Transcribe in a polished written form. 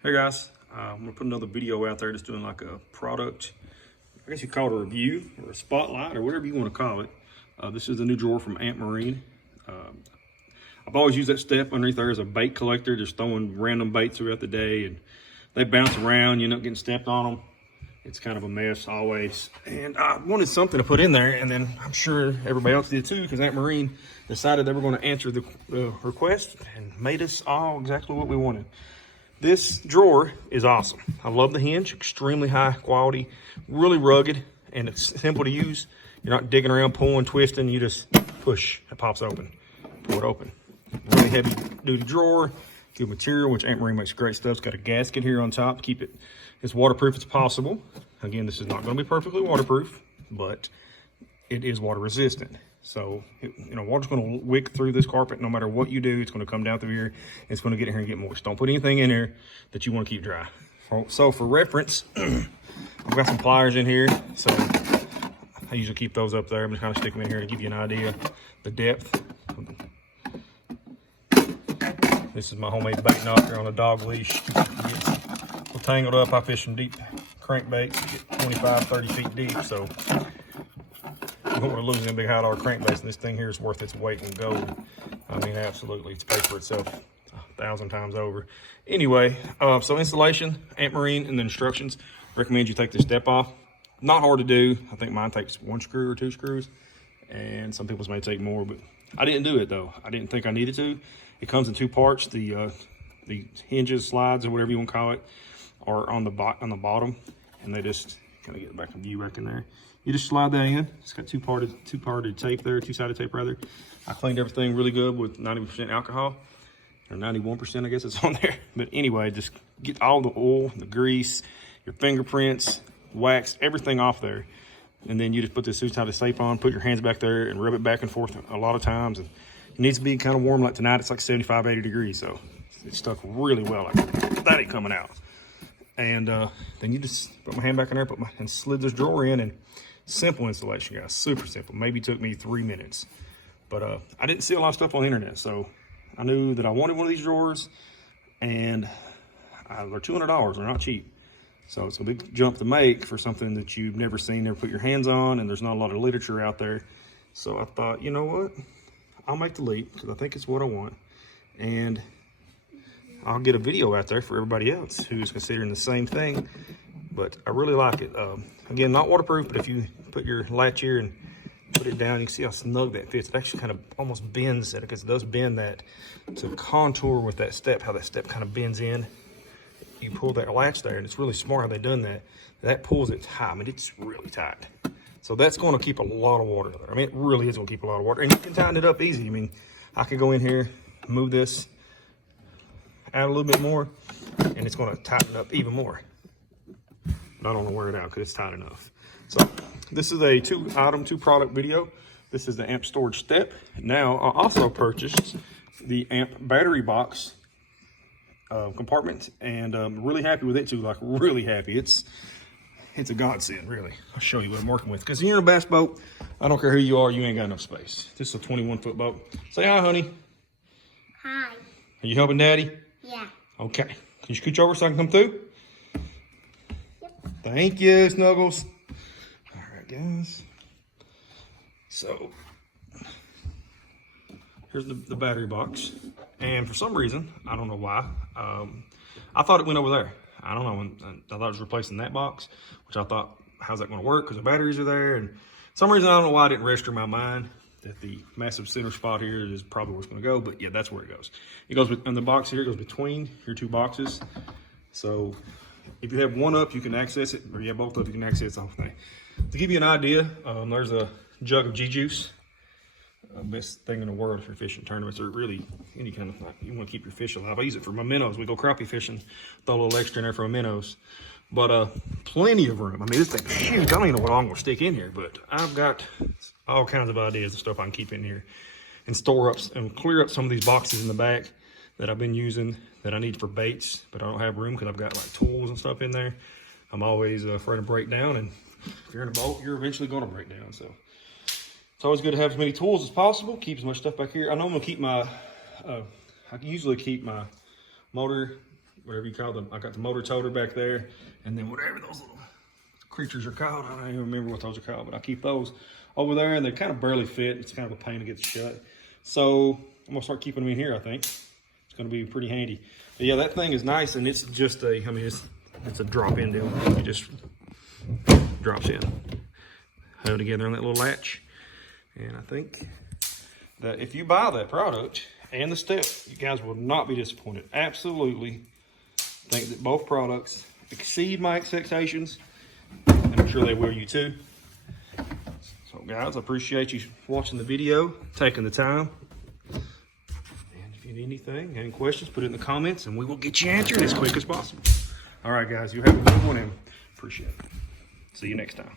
Hey guys, I'm gonna put another video out there just doing like a product, I guess you call it a review or a spotlight or whatever you want to call it. This is the new drawer from AMPD. I've always used that step underneath there as a bait collector, just throwing random baits throughout the day, and they bounce around, you end up getting stepped on them. It's kind of a mess always. And I wanted something to put in there, and then I'm sure everybody else did too, because AMPD decided they were going to answer the request and made us all exactly what we wanted. This drawer is awesome. I love the hinge, extremely high quality, really rugged, and it's simple to use. You're not digging around, pulling, twisting, you just push, it pops open, pull it open. Really heavy duty drawer, good material, which AMPD makes great stuff. It's got a gasket here on top to keep it as waterproof as possible. Again, this is not gonna be perfectly waterproof, but it is water resistant. So, water's gonna wick through this carpet no matter what you do. It's gonna come down through here. It's gonna get in here and get moist. Don't put anything in here that you wanna keep dry. So for reference, I've got some pliers in here. So I usually keep those up there. I'm just kind of stick them in here to give you an idea the depth. This is my homemade bait knocker on a dog leash. We're tangled up. I fish some deep crankbaits, get 25, 30 feet deep. So you don't want to lose them big $100 crankbaits. This thing here is worth its weight in gold. I mean, absolutely. It's paid for itself 1,000 times over. Anyway, so installation, AMPD, and the instructions. Recommend you take this step off. Not hard to do. I think mine takes 1 screw or 2 screws, and some people's may take more, but I didn't do it though. I didn't think I needed to. It comes in 2 parts. The hinges, slides, or whatever you want to call it, are on the bottom, and they just kind of get back in view back in there. You just slide that in. It's got two-parted tape there, two-sided tape rather. I cleaned everything really good with 90% alcohol, or 91%, I guess it's on there. But anyway, just get all the oil, the grease, your fingerprints, wax, everything off there. And then you just put this two-sided tape on, put your hands back there, and rub it back and forth a lot of times. And it needs to be kind of warm. Like tonight, it's like 75, 80 degrees, so it's stuck really well. Like that ain't coming out. And then you just put my hand back in there, and slid this drawer in, and simple installation, guys, super simple. Maybe took me 3 minutes, but I didn't see a lot of stuff on the internet, so I knew that I wanted one of these drawers, and they're $200. They're not cheap, so it's a big jump to make for something that you've never seen, never put your hands on, and there's not a lot of literature out there. So I thought, you know what, I'll make the leap because I think it's what I want, and I'll get a video out there for everybody else who's considering the same thing. But I really like it. Again, not waterproof, but if you put your latch here and put it down, you can see how snug that fits. It actually kind of almost bends it, because it does bend that to contour with that step, how that step kind of bends in. You pull that latch there, and it's really smart how they've done that. That pulls it tight. I mean, it's really tight. So that's going to keep a lot of water there. I mean, it really is going to keep a lot of water. And you can tighten it up easy. I mean, I could go in here, move this out a little bit more, and it's going to tighten up even more. But I don't want to wear it out because it's tight enough. So this is a 2-product video. This is the AMP storage step. Now I also purchased the AMP battery box compartment, and I'm really happy with it too. Like really happy. It's a godsend, really. I'll show you what I'm working with. Because you're in a bass boat, I don't care who you are, you ain't got enough space. This is a 21-foot boat. Say hi, honey. Hi. Are you helping Daddy? Yeah. Okay. Can you scooch over so I can come through? Thank you, Snuggles. All right, guys. So here's the battery box. And for some reason, I don't know why, I thought it went over there. I don't know. I thought it was replacing that box, which I thought, how's that going to work? Because the batteries are there. And for some reason, I don't know why I didn't register in my mind that the massive center spot here is probably where it's going to go. But yeah, that's where it goes. It goes in the box here. It goes between your 2 boxes. So if you have one up, you can access it, or you have both up, you can access the whole thing. To give you an idea, there's a jug of G-Juice. Best thing in the world for fishing tournaments, or really any kind of, you want to keep your fish alive. I use it for my minnows. We go crappie fishing, throw a little extra in there for my minnows. But plenty of room. I mean, this thing, huge. I don't even know what I'm going to stick in here, but I've got all kinds of ideas of stuff I can keep in here and store up and clear up some of these boxes in the back that I've been using that I need for baits, but I don't have room because I've got like tools and stuff in there. I'm always afraid to break down, and if you're in a boat, you're eventually going to break down. So it's always good to have as many tools as possible. Keep as much stuff back here. I know I'm going to keep my, I usually keep my motor whatever you call them. I got the motor toter back there, and then whatever those little creatures are called. I don't even remember what those are called, but I keep those over there, and they kind of barely fit. It's kind of a pain to get shut. So I'm gonna start keeping them in here, I think. It's gonna be pretty handy. But yeah, that thing is nice, and it's just a, I mean, it's a drop-in deal. It just drops in. Held together on that little latch. And I think that if you buy that product and the step, you guys will not be disappointed. Absolutely think that both products exceed my expectations, and I'm sure they will you too. So guys, I appreciate you watching the video, taking the time. And if you need anything, any questions, put it in the comments and we will get you answered as quick as possible. All right guys, you have a good one and appreciate it. See you next time.